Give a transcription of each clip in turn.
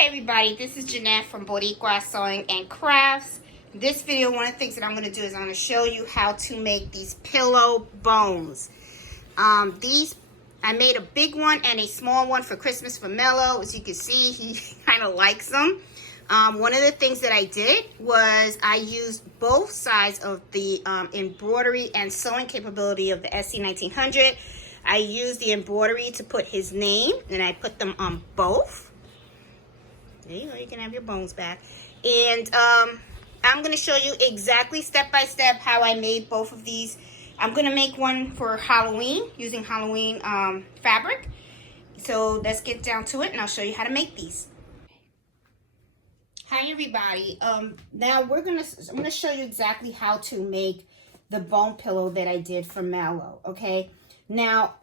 Hey everybody, this is Jeanette from Boricua Sewing and Crafts. This video, one of the things that I'm going to do is I'm going to show you how to make these pillow bones. I made a big one and a small one for Christmas for Mello. As you can see, he kind of likes them. One of the things that I did was I used both sides of the embroidery and sewing capability of the SC1900. I used the embroidery to put his name, and I put them on both. There you go, you can have your bones back. And I'm going to show you exactly step by step how I made both of these. I'm going to make one for Halloween using Halloween fabric. So let's get down to it and I'll show you how to make these. Hi everybody. Now I'm going to show you exactly how to make the bone pillow that I did for Mallow, okay? Now,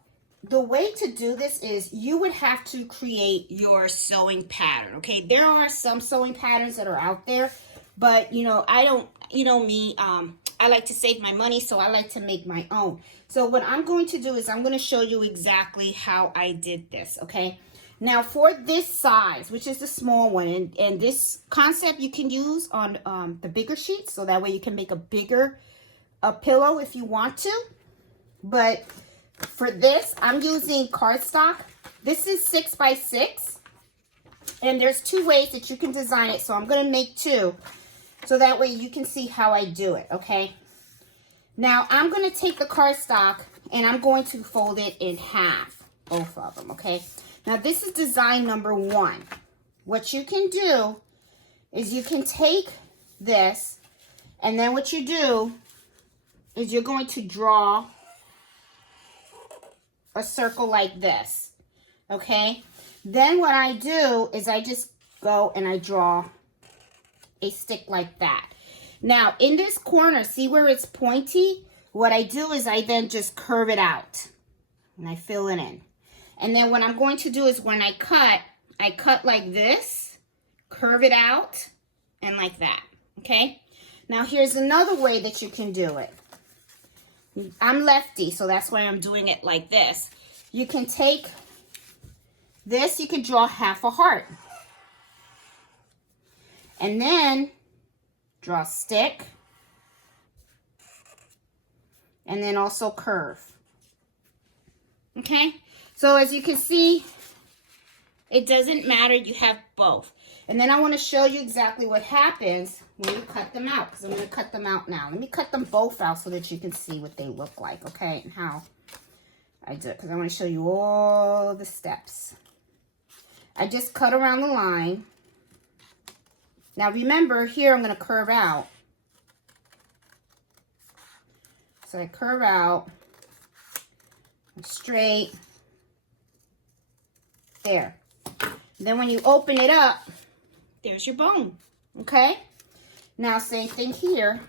the way to do this is you would have to create your sewing pattern, okay? There are some sewing patterns that are out there, but I don't, me, I like to save my money, so I like to make my own. So what I'm going to do is I'm going to show you exactly how I did this, okay? Now for this size, which is the small one, and this concept you can use on the bigger sheets, so that way you can make a bigger pillow if you want to, but for this, I'm using cardstock. This is 6 by 6, and there's two ways that you can design it, so I'm going to make two, so that way you can see how I do it, okay? Now, I'm going to take the cardstock, and I'm going to fold it in half, both of them, okay? Now, this is design number 1. What you can do is you can take this, and then what you do is you're going to draw a circle like this, okay? Then what I do is I just go and I draw a stick like that. Now in this corner, see where it's pointy? What I do is I then just curve it out and I fill it in. And then what I'm going to do is when I cut like this, curve it out, and like that, okay? Now here's another way that you can do it. I'm lefty, so that's why I'm doing it like this. You can take this, you can draw half a heart. And then draw a stick. And then also curve. Okay? So as you can see, it doesn't matter, you have both. And then I want to show you exactly what happens when you cut them out, because I'm going to cut them out now. Let me cut them both out so that you can see what they look like, okay, and how I do it, because I want to show you all the steps. I just cut around the line. Now remember, here I'm going to curve out. So I curve out, straight, there. Then when you open it up, there's your bone, okay? Now, same thing here,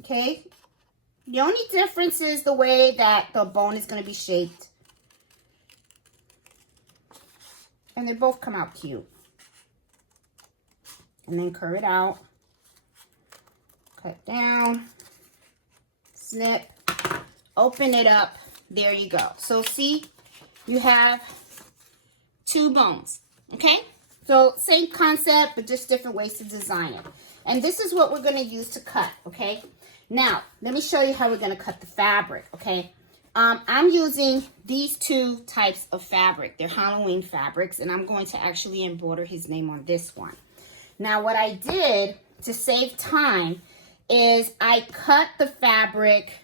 okay? The only difference is the way that the bone is going to be shaped. And they both come out cute. And then curve it out. Cut down. Snip. Open it up. There you go. So, see, you have two bones, okay? So, same concept, but just different ways to design it. And this is what we're going to use to cut, okay? Now, let me show you how we're going to cut the fabric, okay? I'm using these two types of fabric. They're Halloween fabrics, and I'm going to actually embroider his name on this one. Now, what I did to save time is I cut the fabric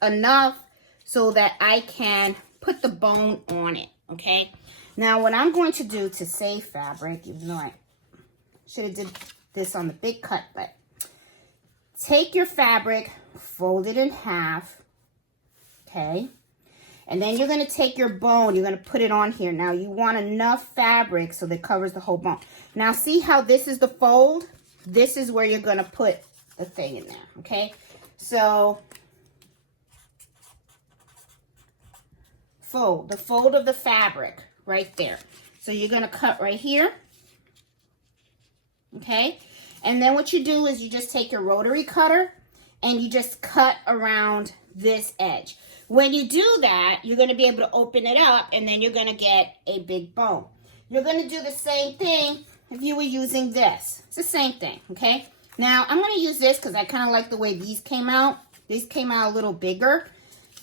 enough so that I can put the bone on it, okay? Now, what I'm going to do to save fabric, even though I should have did this on the big cut, but take your fabric, fold it in half, okay? And then you're going to take your bone, you're going to put it on here. Now, you want enough fabric so that it covers the whole bone. Now, see how this is the fold? This is where you're going to put the thing in there, okay? So, fold, the fold of the fabric right there. So, you're going to cut right here, okay? And then what you do is you just take your rotary cutter and you just cut around this edge. When you do that, you're going to be able to open it up and then you're going to get a big bone. You're going to do the same thing if you were using this. It's the same thing, okay? Now, I'm going to use this because I kind of like the way these came out. These came out a little bigger.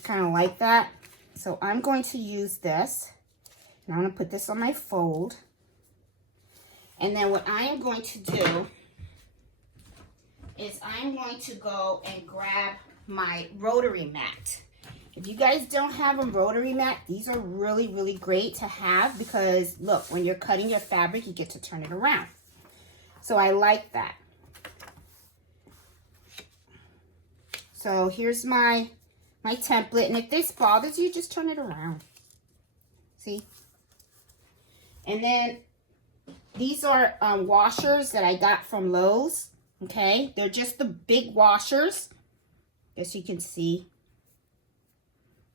Kind of like that. So I'm going to use this. And I'm going to put this on my fold. And then what I am going to do is I'm going to go and grab my rotary mat. If you guys don't have a rotary mat, these are really, really great to have because, look, when you're cutting your fabric, you get to turn it around. So I like that. So here's my template. And if this bothers you, just turn it around. See? And then these are washers that I got from Lowe's. Okay? They're just the big washers. As you can see.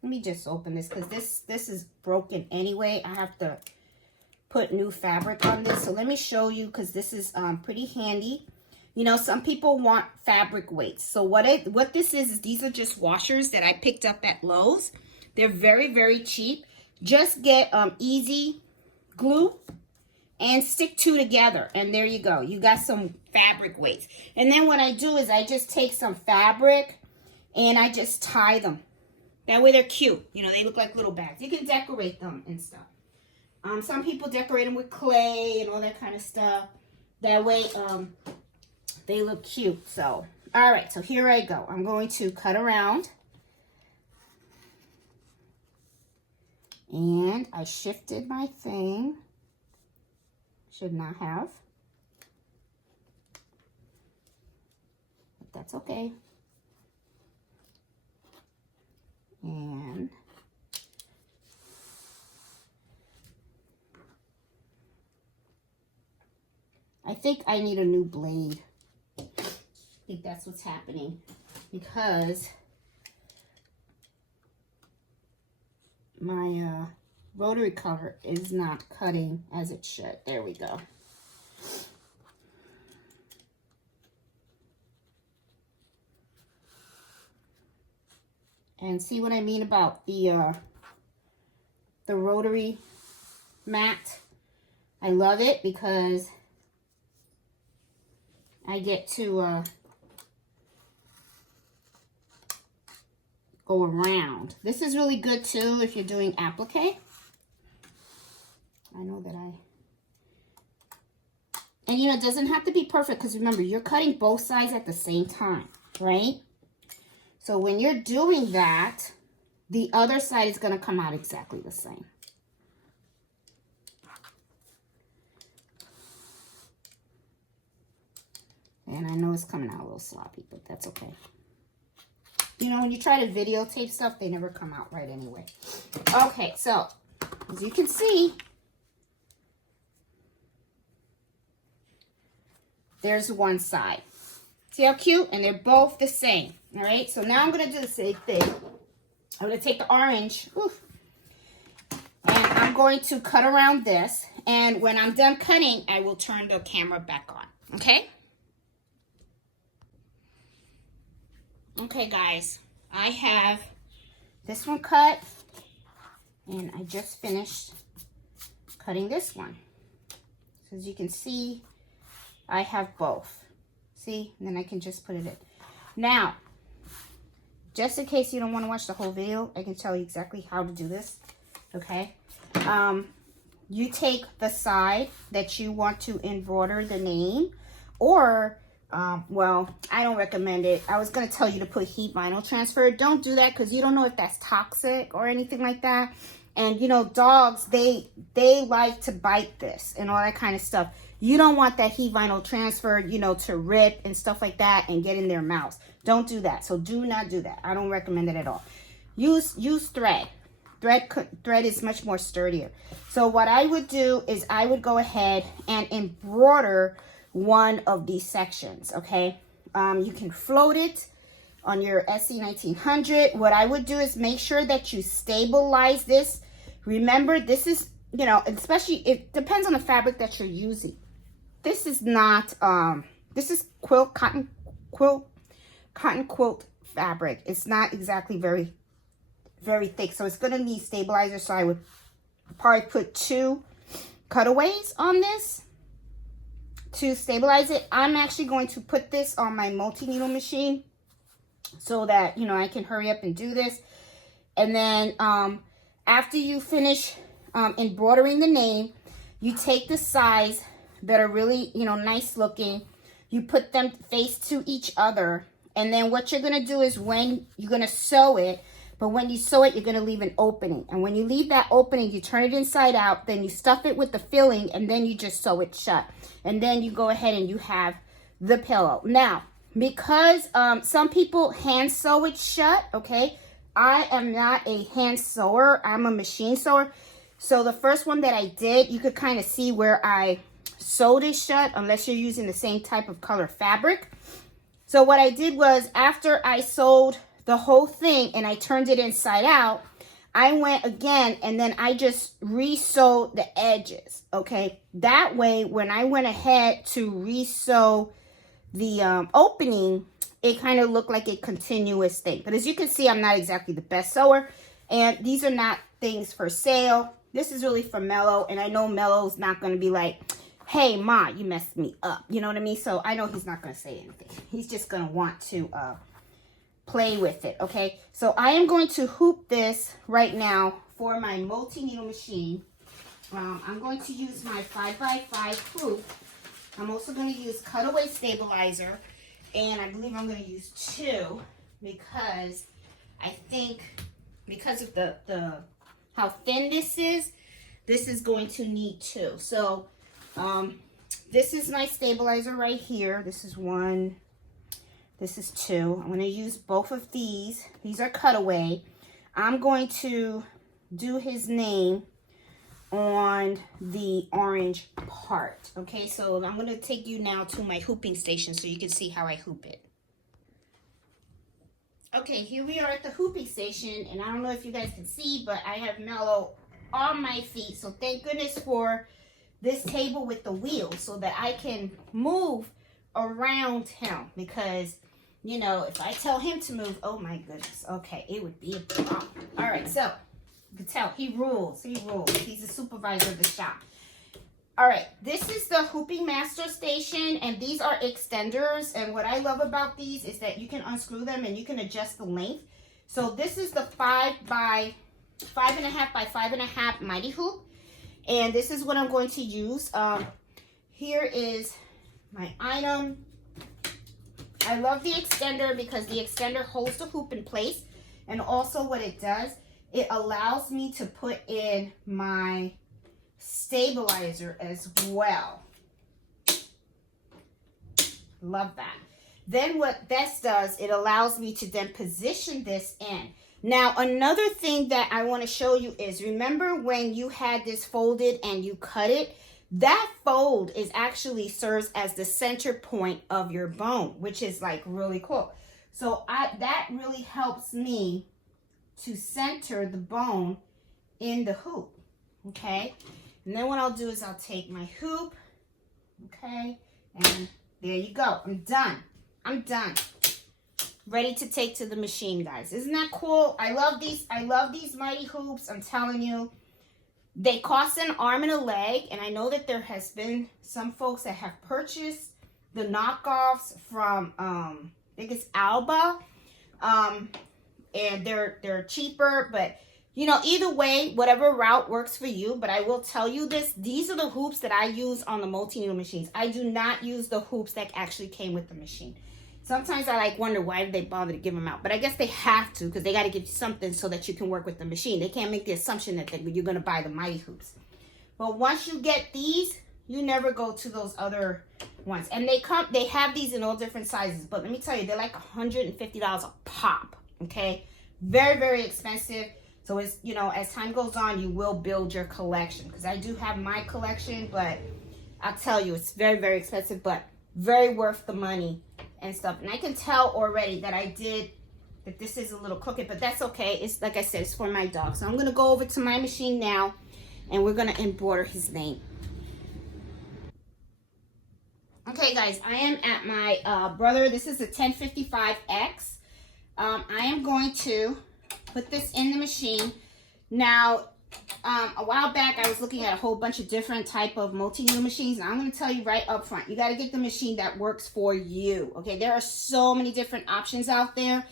Let me just open this because this is broken anyway. I have to put new fabric on this. So let me show you because this is pretty handy. You know, some people want fabric weights. So what this is these are just washers that I picked up at Lowe's. They're very, very cheap. Just get easy glue and stick two together. And there you go. You got some fabric weights. And then what I do is I just take some fabric and I just tie them. That way they're cute. You know, they look like little bags. You can decorate them and stuff. Some people decorate them with clay and all that kind of stuff. That way they look cute. So, all right. So here I go. I'm going to cut around. And I shifted my thing. Should not have. But that's okay. And I think I need a new blade. I think that's what's happening because my rotary cutter is not cutting as it should. There we go. And see what I mean about the rotary mat? I love it because I get to go around. This is really good too if you're doing applique. I know that and you know, it doesn't have to be perfect because remember, you're cutting both sides at the same time, right? So when you're doing that, the other side is going to come out exactly the same. And I know it's coming out a little sloppy, but that's okay. You know, when you try to videotape stuff, they never come out right anyway. Okay, so as you can see, there's one side. See how cute? And they're both the same. All right, so now I'm going to do the same thing. I'm going to take the orange, and I'm going to cut around this. And when I'm done cutting, I will turn the camera back on, okay? Okay, guys, I have this one cut, and I just finished cutting this one. So as you can see, I have both. See? And then I can just put it in. Now, just in case you don't want to watch the whole video, I can tell you exactly how to do this, okay? You take the side that you want to embroider the name, or, well, I don't recommend it. I was going to tell you to put heat vinyl transfer. Don't do that because you don't know if that's toxic or anything like that. And, you know, dogs, they like to bite this and all that kind of stuff. You don't want that heat vinyl transfer, you know, to rip and stuff like that and get in their mouths. Don't do that. So do not do that. I don't recommend it at all. Use thread. Thread is much more sturdier. So what I would do is I would go ahead and embroider one of these sections, okay? You can float it on your SC 1900. What I would do is make sure that you stabilize this. Remember, this is, you know, especially, it depends on the fabric that you're using. This is not, this is cotton quilt fabric. It's not exactly very thick, so it's going to need stabilizer. So I would probably put 2 cutaways on this, to stabilize it, I'm actually going to put this on my multi-needle machine so that, you know, I can hurry up and do this. And then after you finish embroidering the name, you take the sides that are really, you know, nice looking, you put them face to each other, and then what you're going to do is when you're going to sew it, but when you sew it, you're going to leave an opening. And when you leave that opening, you turn it inside out, then you stuff it with the filling, and then you just sew it shut. And then you go ahead and you have the pillow. Now, because some people hand sew it shut, okay, I am not a hand sewer, I'm a machine sewer. So the first one that I did, you could kind of see where I sewed it shut, unless you're using the same type of color fabric. So what I did was, after I sewed the whole thing and I turned it inside out, I went again and then I just re-sewed the edges, okay? That way, when I went ahead to re-sew the opening, it kind of looked like a continuous thing. But as you can see, I'm not exactly the best sewer, and these are not things for sale. This is really for Mello, and I know Mello's not going to be like, hey, Ma, you messed me up. You know what I mean? So I know he's not going to say anything. He's just going to want to play with it, okay? So I am going to hoop this right now for my multi-needle machine. I'm going to use my 5x5 hoop. I'm also going to use cutaway stabilizer, and I believe I'm going to use 2 because I think because of the how thin this is going to need 2. So this is my stabilizer right here. This is 1. This is 2. I'm going to use both of these. These are cutaway. I'm going to do his name on the orange part. Okay, so I'm going to take you now to my hooping station so you can see how I hoop it. Okay, here we are at the hooping station, and I don't know if you guys can see, but I have Mello on my feet. So thank goodness for this table with the wheels so that I can move around him, because, you know, if I tell him to move, oh my goodness, okay, it would be a problem. All right, so you can tell he rules. He rules. He's the supervisor of the shop. All right, this is the Hooping Master Station, and these are extenders. And what I love about these is that you can unscrew them and you can adjust the length. So this is the 5.5 by 5.5 mighty hoop, and this is what I'm going to use. Here is my item. I love the extender because the extender holds the hoop in place, and also what it does, it allows me to put in my stabilizer as well. Love that. Then what this does, it allows me to then position this in. Now, another thing that I want to show you is, remember when you had this folded and you cut it? That fold is actually serves as the center point of your bone, which is like really cool. So that really helps me to center the bone in the hoop, okay? And then what I'll do is I'll take my hoop, okay? And there you go. I'm done. I'm done. Ready to take to the machine, guys. Isn't that cool? I love these. I love these mighty hoops. I'm telling you. They cost an arm and a leg, and I know that there has been some folks that have purchased the knockoffs from I think it's Alba, and they're cheaper, but you know, either way, whatever route works for you. But I will tell you this, these are the hoops that I use on the multi-needle machines. I do not use the hoops that actually came with the machine. Sometimes I like wonder why did they bother to give them out, but I guess they have to, because they got to give you something so that you can work with the machine. They can't make the assumption that you're going to buy the mighty hoops. But once you get these, you never go to those other ones. And they have these in all different sizes, but let me tell you, they're like $150 a pop. Okay, very, very expensive. So it's, you know, as time goes on, you will build your collection, because I do have my collection, but I'll tell you, it's very, very expensive, but very worth the money and stuff. And I can tell already that this is a little crooked, but that's okay. It's like I said, it's for my dog. So I'm going to go over to my machine now, and we're going to embroider his name. Okay, guys, I am at my brother. This is a 1055X. I am going to put this in the machine. Now, a while back I was looking at a whole bunch of different type of multi-needle machines, and I'm going to tell you right up front, you got to get the machine that works for you. Okay, there are so many different options out there.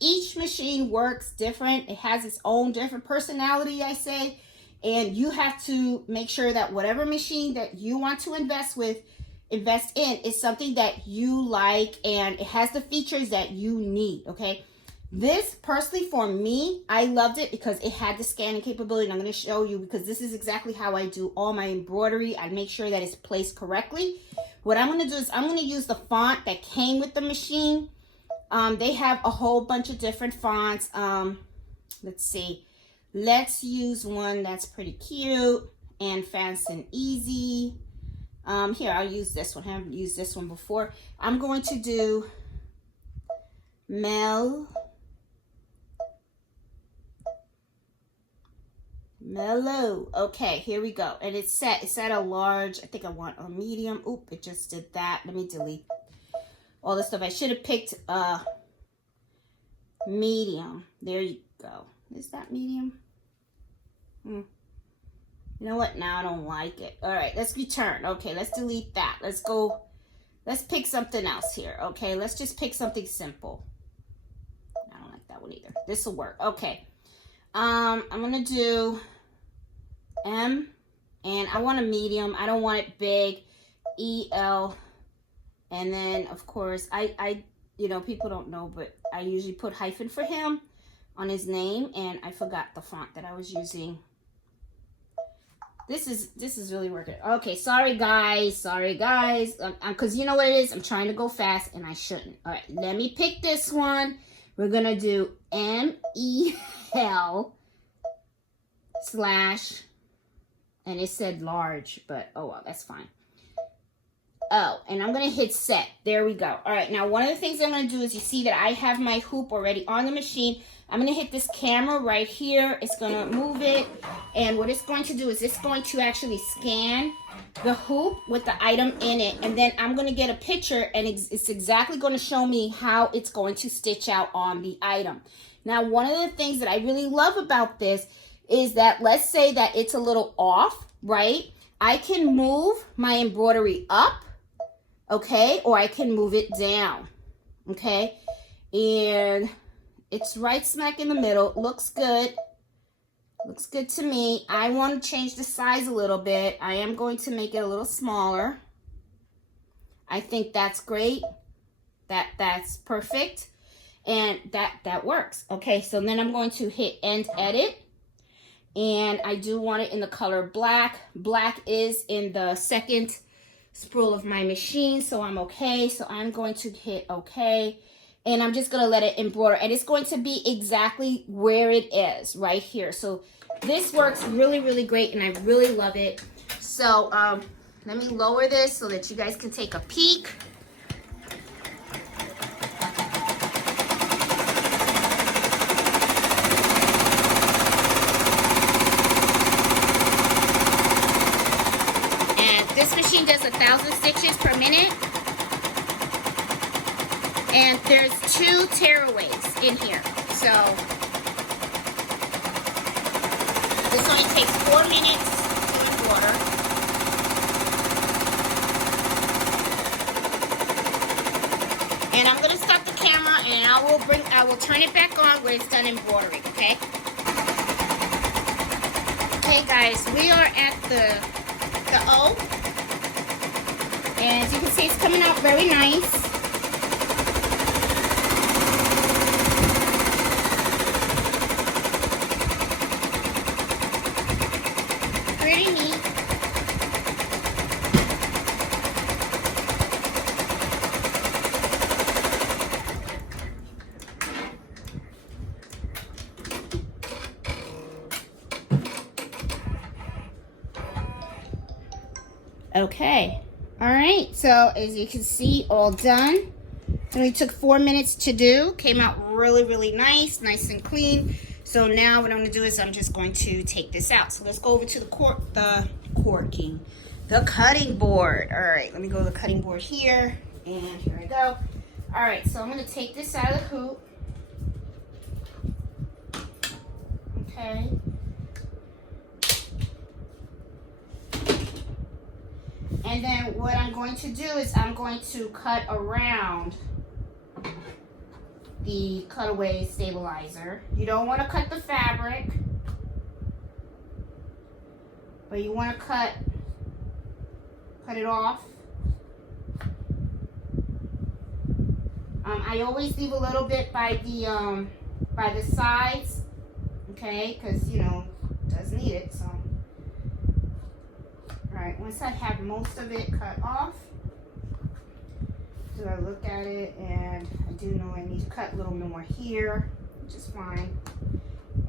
Each machine works different. It has its own different personality, I say, and you have to make sure that whatever machine that you want to invest in is something that you like and it has the features that you need. Okay, this personally for me, I loved it because it had the scanning capability, and I'm going to show you because this is exactly how I do all my embroidery. I make sure that it's placed correctly. What I'm going to do is I'm going to use the font that came with the machine. They have a whole bunch of different fonts. Let's see. Let's use one that's pretty cute and fast and easy. Here, I'll use this one. I haven't used this one before. I'm going to do Mellow. Okay, here we go. And it's set a large. I think I want a medium. Oop, it just did that. Let me delete all this stuff. I should have picked medium. There you go. Is that medium? You know what? Now I don't like it. All right, let's return. Okay, let's delete that. Let's go. Let's pick something else here. Okay, let's just pick something simple. I don't like that one either. This will work. Okay. I'm gonna do M, and I want a medium. I don't want it big. EL, and then of course I you know, people don't know, but I usually put hyphen for him on his name, and I forgot the font that I was using. This is really working. Okay, sorry guys, because you know what it is, I'm trying to go fast and I shouldn't. All right, let me pick this one. We're gonna do MEL / and it said large, but oh well, that's fine. Oh, and I'm gonna hit set. There we go. All right, now one of the things I'm gonna do is, you see that I have my hoop already on the machine. I'm gonna hit this camera right here. It's gonna move it, and what it's going to do is it's going to actually scan the hoop with the item in it, and then I'm gonna get a picture, and it's exactly gonna show me how it's going to stitch out on the item. Now, one of the things that I really love about this is that, let's say that it's a little off, right? I can move my embroidery up, okay, or I can move it down, okay, and it's right smack in the middle. Looks good. Looks good to me. I want to change the size a little bit. I am going to make it a little smaller. I think that's great. That's perfect. And that works. Okay, so then I'm going to hit end edit. And I do want it in the color black. Black is in the second spool of my machine, so I'm okay. So I'm going to hit okay. And I'm just going to let it embroider. And it's going to be exactly where it is, right here. So this works really, really great, and I really love it. So let me lower this so that you guys can take a peek. And this machine does 1,000 stitches per minute. And there's 2 tearaways in here. So this only takes 4 minutes to embroider. And I'm gonna stop the camera, and I will turn it back on when it's done embroidering, okay? Okay guys, we are at the O. And as you can see, it's coming out very nice. Pretty neat. Okay. All right. So as you can see, all done. It only took 4 minutes to do. Came out really, really nice and clean. So now what I'm going to do is I'm just going to take this out. So let's go over to the cutting board. All right, let me go to the cutting board here. And here I go. All right, so I'm going to take this out of the hoop. Okay. And then what I'm going to do is I'm going to cut around the cutaway stabilizer. You don't want to cut the fabric, but you want to cut it off. I always leave a little bit by the sides, okay, because you know it does need it. So, all right, once I have most of it cut off, so I look at it and I do know I need to cut a little more here, which is fine.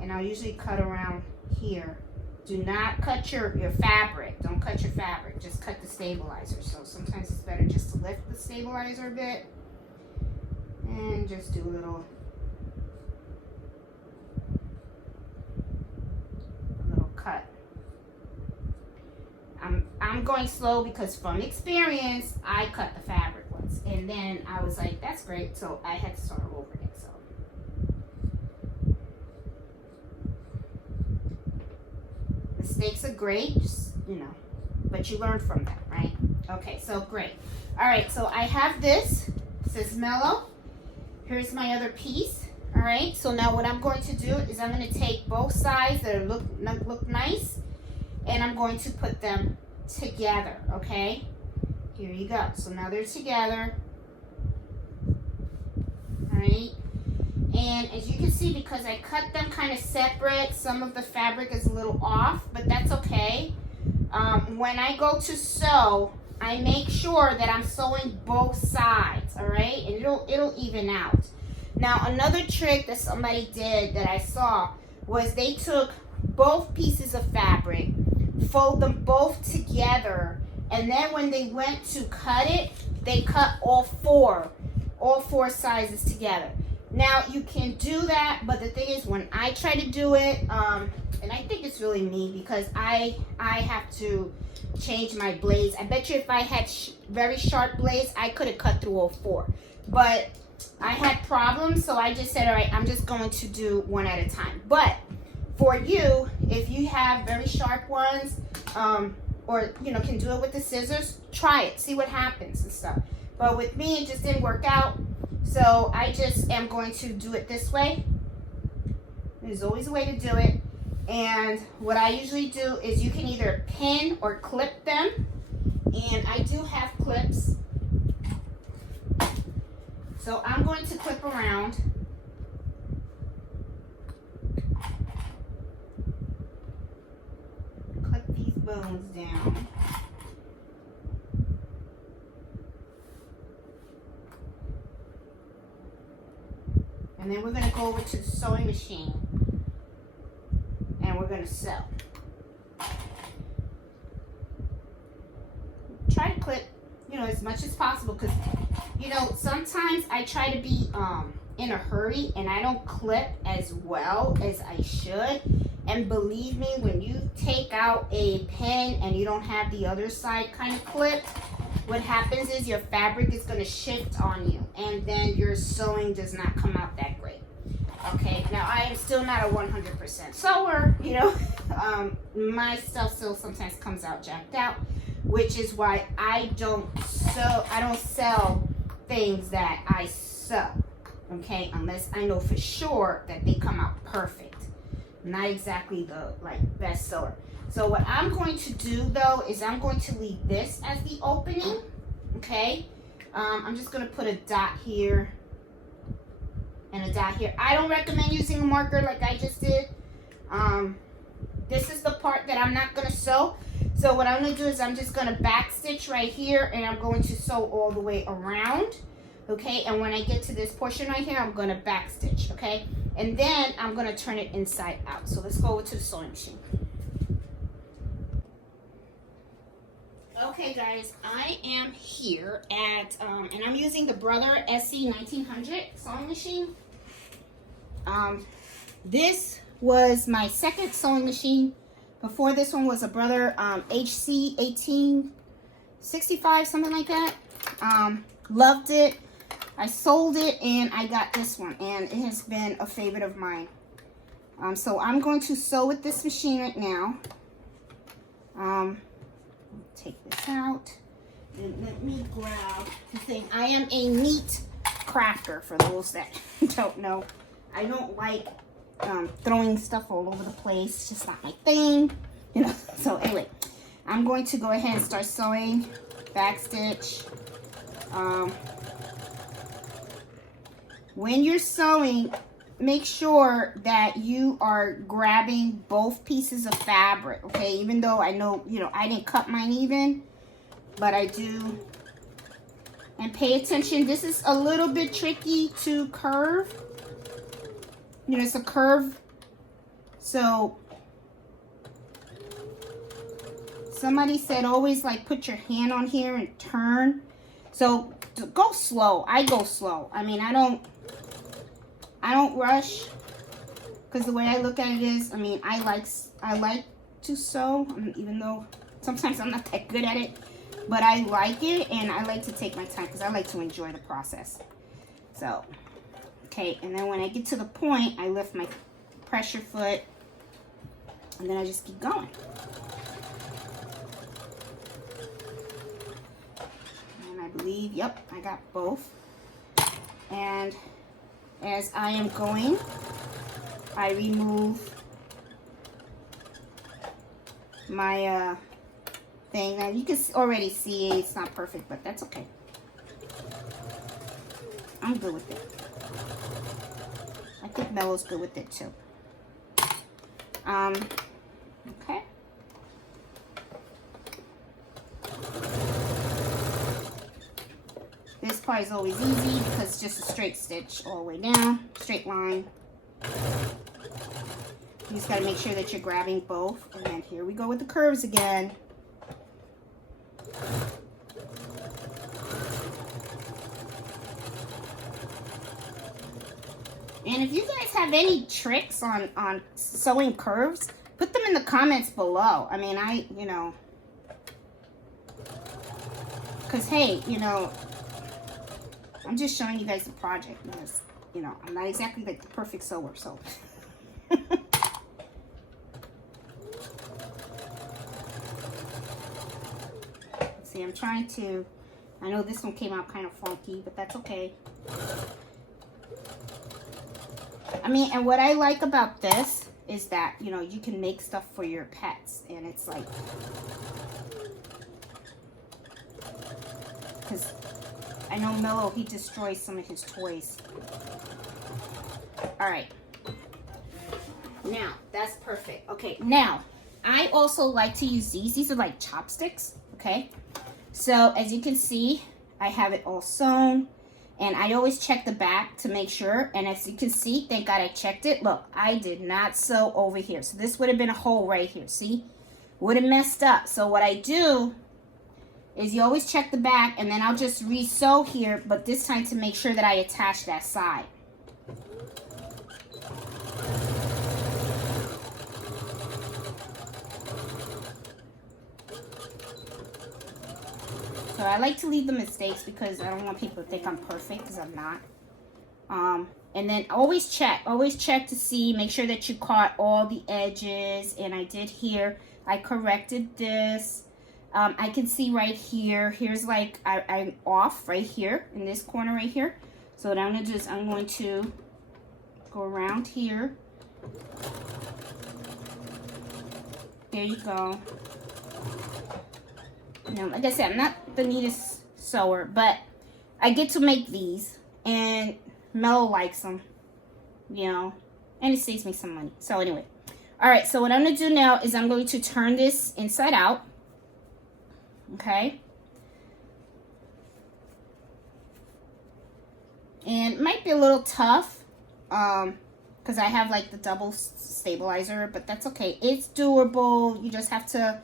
And I'll usually cut around here. Do not cut your fabric. Don't cut your fabric. Just cut the stabilizer. So sometimes it's better just to lift the stabilizer a bit and just do a little cut. I'm going slow because from experience, I cut the fabric once. And then I was like, that's great. So I had to start over again. So mistakes are great, just, you know, but you learn from them, right? Okay, so great. All right, so I have this. It says mellow. Here's my other piece. All right, so now what I'm going to do is I'm going to take both sides that look nice, and I'm going to put them together, okay? Here you go. So now they're together. All right. And as you can see, because I cut them kind of separate, some of the fabric is a little off, but that's okay. When I go to sew, I make sure that I'm sewing both sides, all right? And it'll even out. Now, another trick that somebody did that I saw was they took both pieces of fabric, fold them both together, and then when they went to cut it, they cut all four sizes together. Now, you can do that, but the thing is, when I try to do it, and I think it's really me because I have to change my blades. I bet you if I had very sharp blades, I could have cut through all four. But I had problems, so I just said, all right, I'm just going to do one at a time. But for you, if you have very sharp ones, or, you know, can do it with the scissors, try it, see what happens and stuff. But with me, it just didn't work out. So I just am going to do it this way. There's always a way to do it. And what I usually do is you can either pin or clip them. And I do have clips. So I'm going to clip around. Clip these bones down. And then we're going to go over to the sewing machine and we're going to sew. Try to clip, you know, as much as possible because, you know, sometimes I try to be in a hurry and I don't clip as well as I should. And believe me, when you take out a pin and you don't have the other side kind of clipped, what happens is your fabric is going to shift on you and then your sewing does not come out that great. Okay, now I am still not a 100% sewer, you know. My stuff still sometimes comes out jacked out, which is why I don't sell things that I sew, okay, unless I know for sure that they come out perfect. Not exactly the best sewer. So what I'm going to do though is I'm going to leave this as the opening, okay? I'm just going to put a dot here and a dot here. I don't recommend using a marker like I just did. This is the part that I'm not going to sew. So what I'm going to do is I'm just going to back stitch right here and I'm going to sew all the way around, okay? And when I get to this portion right here, I'm going to back stitch, okay? And then I'm going to turn it inside out. So let's go over to the sewing machine. Okay guys, I am here at, and I'm using the Brother SC 1900 sewing machine. This was my second sewing machine. Before this one was a Brother HC 1865, something like that. Loved it. I sold it and I got this one and it has been a favorite of mine. So I'm going to sew with this machine right now. Take this out. And let me grab the thing. I am a neat crafter, for those that don't know. I don't like throwing stuff all over the place. It's just not my thing. You know. So anyway, I'm going to go ahead and start sewing. Back stitch. When you're sewing, make sure that you are grabbing both pieces of fabric, okay? Even though I know, you know, I didn't cut mine even, but I do. And pay attention, this is a little bit tricky to curve. You know, it's a curve. So, somebody said always like put your hand on here and turn. So, go slow. I go slow. I mean, I don't rush, because the way I look at it is, I mean, I like to sew, even though sometimes I'm not that good at it, but I like it, and I like to take my time because I like to enjoy the process. So, okay, and then when I get to the point, I lift my pressure foot, and then I just keep going. And I believe, yep, I got both. And as I am going, I remove my thing. Now you can already see it's not perfect, but that's okay. I'm good with it. I think Mello's good with it too. Okay. This part is always easy because it's just a straight stitch all the way down, straight line. You just got to make sure that you're grabbing both. And then here we go with the curves again. And if you guys have any tricks on sewing curves, put them in the comments below. I mean, you know, because hey, you know, I'm just showing you guys the project because, you know, I'm not exactly like the perfect sewer, so. See, I'm trying to, I know this one came out kind of funky, but that's okay. I mean, and what I like about this is that, you know, you can make stuff for your pets, and it's like, because I know Mello, he destroys some of his toys. All right. Now, that's perfect. Okay, now, I also like to use these. These are like chopsticks, okay? So, as you can see, I have it all sewn. And I always check the back to make sure. And as you can see, thank God I checked it. Look, I did not sew over here. So, this would have been a hole right here. See? Would have messed up. So, what I do is you always check the back, and then I'll just re-sew here, but this time to make sure that I attach that side. So I like to leave the mistakes because I don't want people to think I'm perfect, because I'm not. And then always check to see, make sure that you caught all the edges, and I did here. I corrected this. I can see right here, here's like, I'm off right here, in this corner right here. So what I'm going to do is I'm going to go around here. There you go. Now, like I said, I'm not the neatest sewer, but I get to make these, and Mello likes them, you know, and it saves me some money. So anyway, all right, so what I'm going to do now is I'm going to turn this inside out. Okay, and it might be a little tough because I have like the double stabilizer, but that's okay. It's doable. You just have to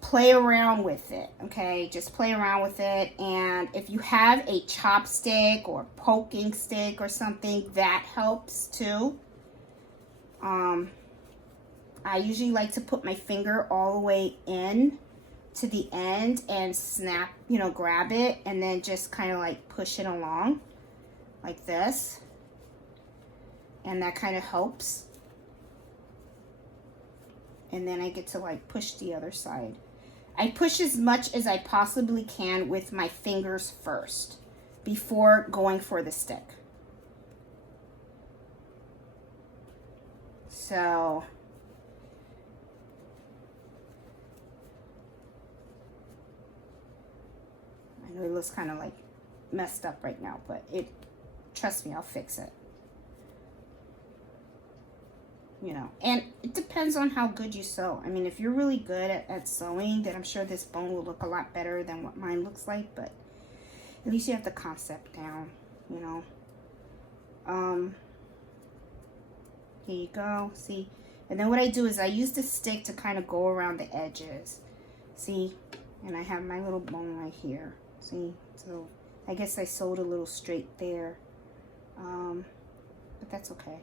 play around with it. Okay, just play around with it. And if you have a chopstick or poking stick or something, that helps too. I usually like to put my finger all the way in to the end and snap, you know, grab it, and then just kind of like push it along like this, and that kind of helps. And then I get to like push the other side. I push as much as I possibly can with my fingers first before going for the stick. So I know it looks kind of like messed up right now, but trust me, I'll fix it. You know, and it depends on how good you sew. I mean, if you're really good at sewing, then I'm sure this bone will look a lot better than what mine looks like, but at least you have the concept down, you know. Here you go, see? And then what I do is I use the stick to kind of go around the edges, see? And I have my little bone right here, see? So I guess I sewed a little straight there, but that's okay.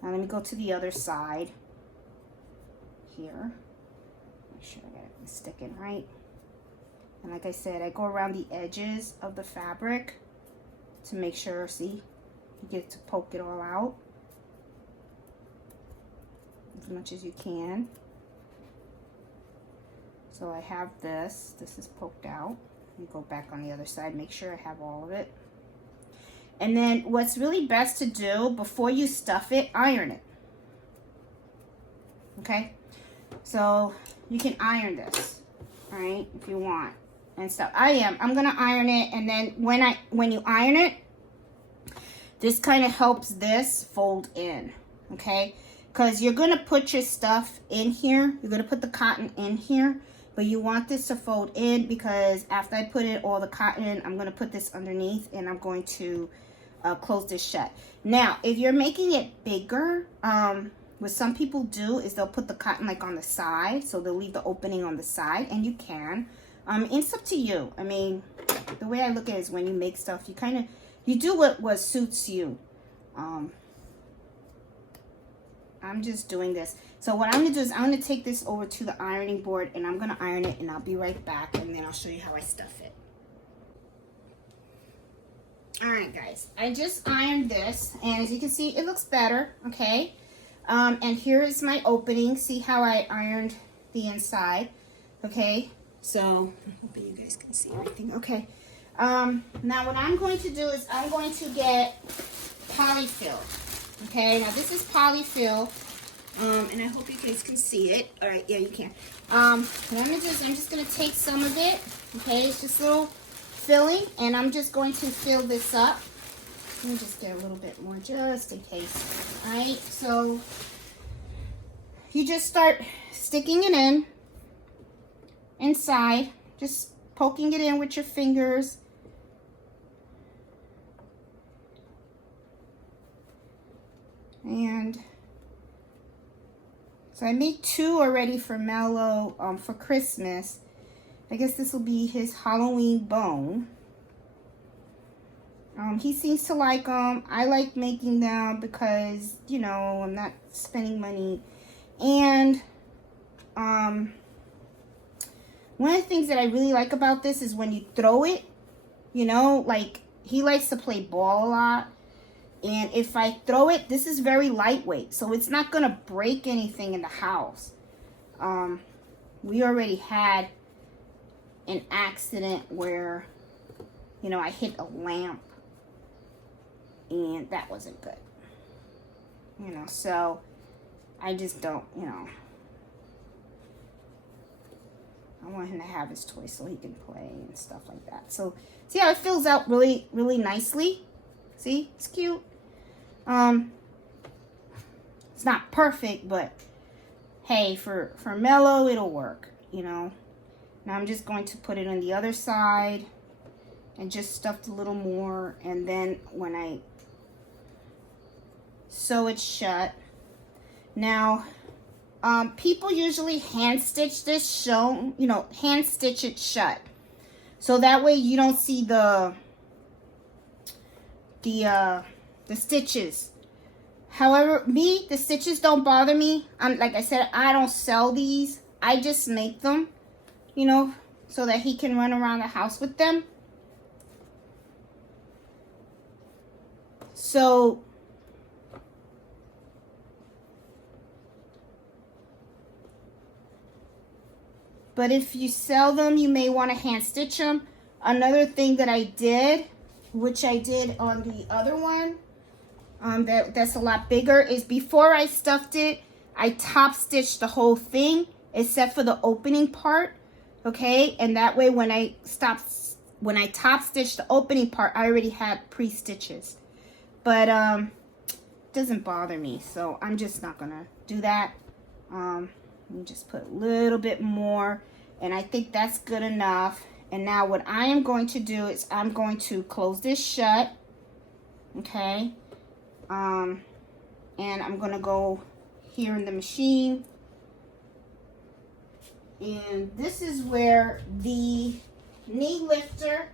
Now let me go to the other side here. Make sure I got it sticking right. And like I said, I go around the edges of the fabric to make sure, see, you get to poke it all out as much as you can. So I have this is poked out. Let me go back on the other side, make sure I have all of it. And then what's really best to do before you stuff it, iron it. Okay? So you can iron this, all right, if you want and stuff. I'm gonna iron it, and then when you iron it, this kind of helps this fold in, okay? Because you're gonna put your stuff in here, you're gonna put the cotton in here, but you want this to fold in because after I put it all the cotton in, I'm gonna put this underneath and I'm going to close this shut. Now, if you're making it bigger, what some people do is they'll put the cotton like on the side, so they'll leave the opening on the side, and you can. It's up to you. I mean, the way I look at it is when you make stuff, you do what suits you. I'm just doing this. So what I'm gonna do is I'm gonna take this over to the ironing board and I'm gonna iron it, and I'll be right back, and then I'll show you how I stuff it. All right, guys, I just ironed this, and as you can see, it looks better, okay? And here is my opening. See how I ironed the inside, okay? So, hoping you guys can see everything, okay? Now what I'm going to do is I'm going to get polyfill, okay? Now this is polyfill, and I hope you guys can see it. All right, yeah, you can. What I'm gonna do is I'm just gonna take some of it, okay? It's just a little filling, and I'm just going to fill this up. Let me just get a little bit more just in case. All right, so you just start sticking it in inside, just poking it in with your fingers. And so I made 2 already for Mello for Christmas. I guess this will be his Halloween bone. He seems to like them. I like making them because, you know, I'm not spending money. And one of the things that I really like about this is when you throw it, you know, like he likes to play ball a lot. And if I throw it, this is very lightweight, so it's not going to break anything in the house. We already had an accident where, you know, I hit a lamp, and that wasn't good. You know, so I just don't, you know. I want him to have his toy so he can play and stuff like that. So, see how it fills out really, really nicely? See? It's cute. It's not perfect, but hey, for Mello, it'll work, you know. Now I'm just going to put it on the other side and just stuff a little more. And then when I sew it shut. Now, people usually hand stitch this hand stitch it shut. So that way you don't see the stitches. However, the stitches don't bother me. Like I said, I don't sell these. I just make them, you know, so that he can run around the house with them. So But if you sell them, you may want to hand stitch them. Another thing that I did, which I did on the other one, that's a lot bigger, is before I stuffed it, I top stitched the whole thing except for the opening part, okay? And that way when I top stitched the opening part, I already had pre-stitches. But it doesn't bother me, so I'm just not gonna do that. Let me just put a little bit more, and I think that's good enough. And now what I am going to do is I'm going to close this shut, okay? And I'm gonna go here in the machine, and this is where the knee lifter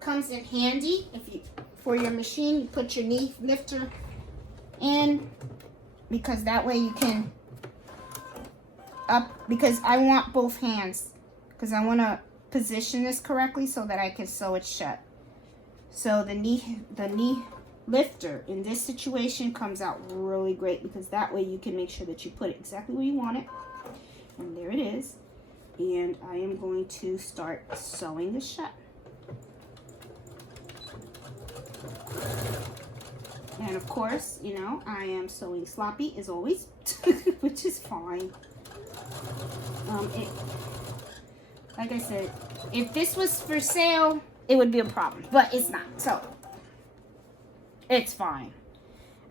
comes in handy. If you, for your machine, you put your knee lifter in, because that way you can because I want both hands, because I want to position this correctly so that I can sew it shut. So the knee lifter in this situation comes out really great, because that way you can make sure that you put it exactly where you want it. And there it is. And I am going to start sewing this shut. And of course, you know, I am sewing sloppy as always, which is fine. Like I said, if this was for sale, it would be a problem, but it's not, so it's fine.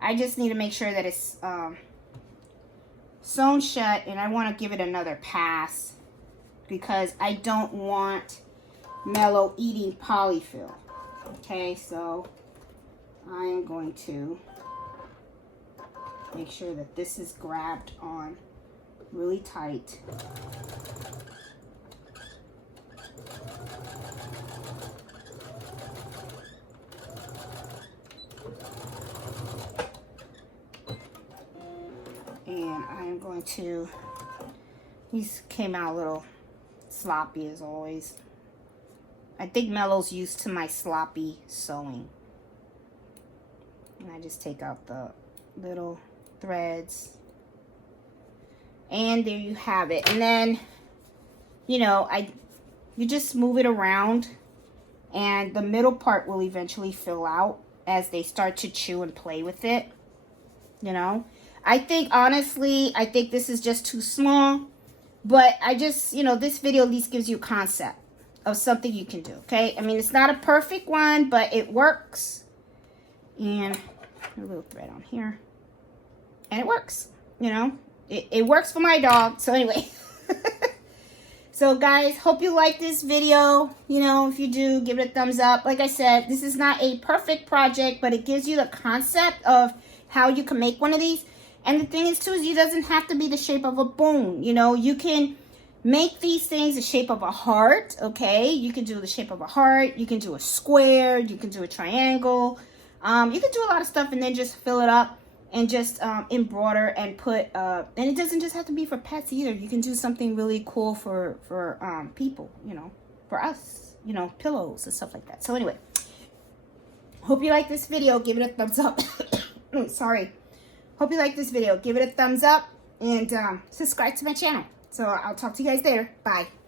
I just need to make sure that it's sewn shut, and I want to give it another pass because I don't want Mellow eating polyfill. Okay, so I am going to make sure that this is grabbed on really tight. And I'm going to, these came out a little sloppy as always. I think Mellow's used to my sloppy sewing. And I just take out the little threads. And there you have it. And then, you know, you just move it around, and the middle part will eventually fill out as they start to chew and play with it. You know, I think, honestly, I think this is just too small, but I just, you know, this video at least gives you a concept of something you can do, okay? I mean, it's not a perfect one, but it works. And a little thread on here. And it works, you know. It works for my dog. So anyway. So guys, hope you like this video. You know, if you do, give it a thumbs up. Like I said, this is not a perfect project, but it gives you the concept of how you can make one of these. And the thing is too, is it doesn't have to be the shape of a bone. You know, you can make these things the shape of a heart, okay? You can do the shape of a heart. You can do a square. You can do a triangle. You can do a lot of stuff and then just fill it up and just embroider and put, and it doesn't just have to be for pets either. You can do something really cool for people, you know, for us, you know, pillows and stuff like that. So anyway, hope you like this video. Give it a thumbs up. Sorry. Hope you like this video. Give it a thumbs up and subscribe to my channel. So I'll talk to you guys later. Bye.